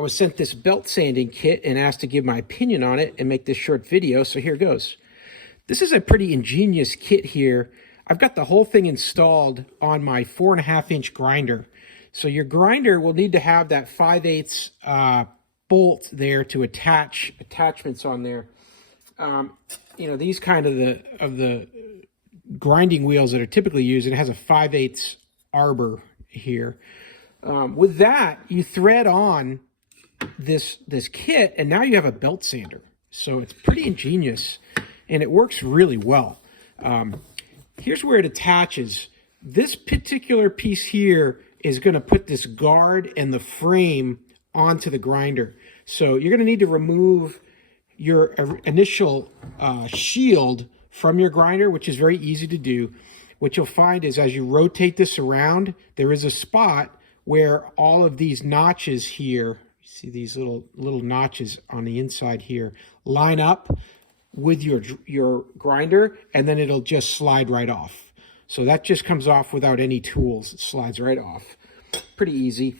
I was sent this belt sanding kit and asked to give my opinion on it and make this short video, so here goes. This is a pretty ingenious kit here. I've got the whole thing installed on my 4.5-inch grinder. So your grinder will need to have that 5/8 bolt there to attach attachments on there. You know, these kind of the grinding wheels that are typically used, and it has a 5/8 arbor here. With that, you thread on this kit, and now you have a belt sander. So it's pretty ingenious, and it works really well. Here's where it attaches. This particular piece here is going to put this guard and the frame onto the grinder. So you're going to need to remove your initial shield from your grinder, which is very easy to do. What you'll find is as you rotate this around, there is a spot where all of these notches here, you see these little notches on the inside here, line up with your grinder, and then it'll just slide right off. So that just comes off without any tools. It slides right off. Pretty easy.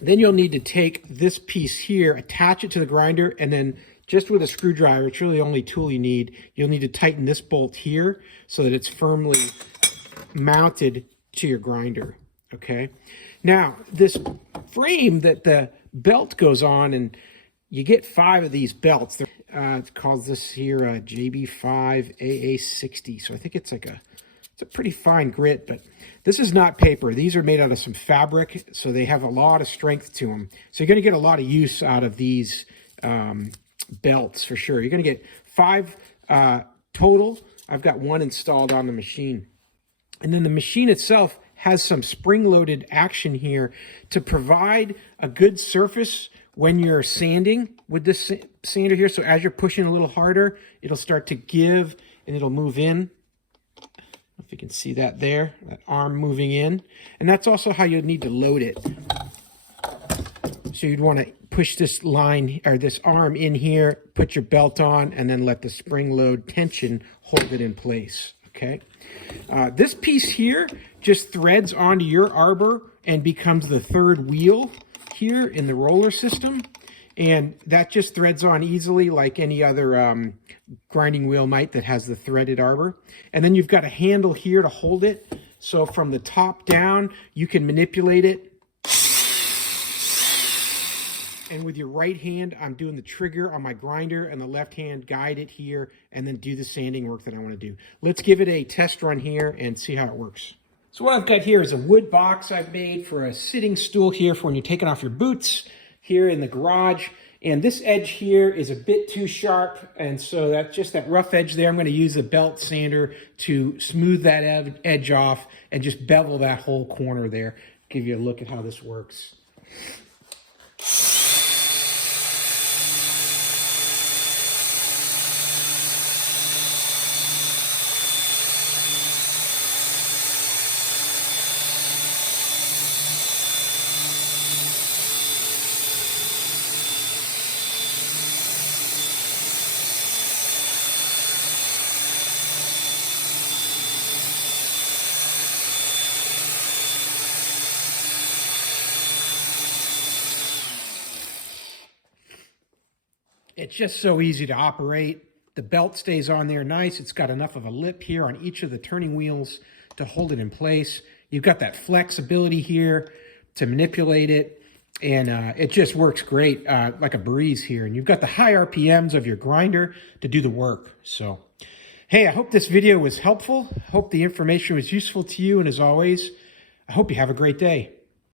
Then you'll need to take this piece here, attach it to the grinder, and then just with a screwdriver, it's really the only tool you need. You'll need to tighten this bolt here so that it's firmly mounted to your grinder, okay? Now, this frame that the belt goes on, and you get 5 of these belts. It calls this here a JB5 AA60. So I think it's like it's a pretty fine grit, but this is not paper. These are made out of some fabric, so they have a lot of strength to them. So you're going to get a lot of use out of these belts for sure. You're going to get 5 total. I've got 1 installed on the machine. And then the machine itself has some spring-loaded action here to provide a good surface when you're sanding with this sander here. So as you're pushing a little harder, it'll start to give and it'll move in. I don't know if you can see that there, that arm moving in. And that's also how you'd need to load it. So you'd want to push this line or this arm in here, put your belt on, and then let the spring load tension hold it in place, okay? This piece here just threads onto your arbor and becomes the 3rd wheel here in the roller system, and that just threads on easily like any other grinding wheel might that has the threaded arbor. And then you've got a handle here to hold it, so from the top down you can manipulate it, and with your right hand I'm doing the trigger on my grinder, and the left hand guide it here and then do the sanding work that I want to do. Let's give it a test run here and see how it works. So what I've got here is a wood box I've made for a sitting stool here for when you're taking off your boots here in the garage. And this edge here is a bit too sharp, and so that's just that rough edge there. I'm going to use the belt sander to smooth that edge off and just bevel that whole corner there. Give you a look at how this works. It's just so easy to operate. The belt stays on there nice. It's got enough of a lip here on each of the turning wheels to hold it in place. You've got that flexibility here to manipulate it, and it just works great like a breeze here. And you've got the high RPMs of your grinder to do the work. So, hey, I hope this video was helpful. I hope the information was useful to you, and as always, I hope you have a great day.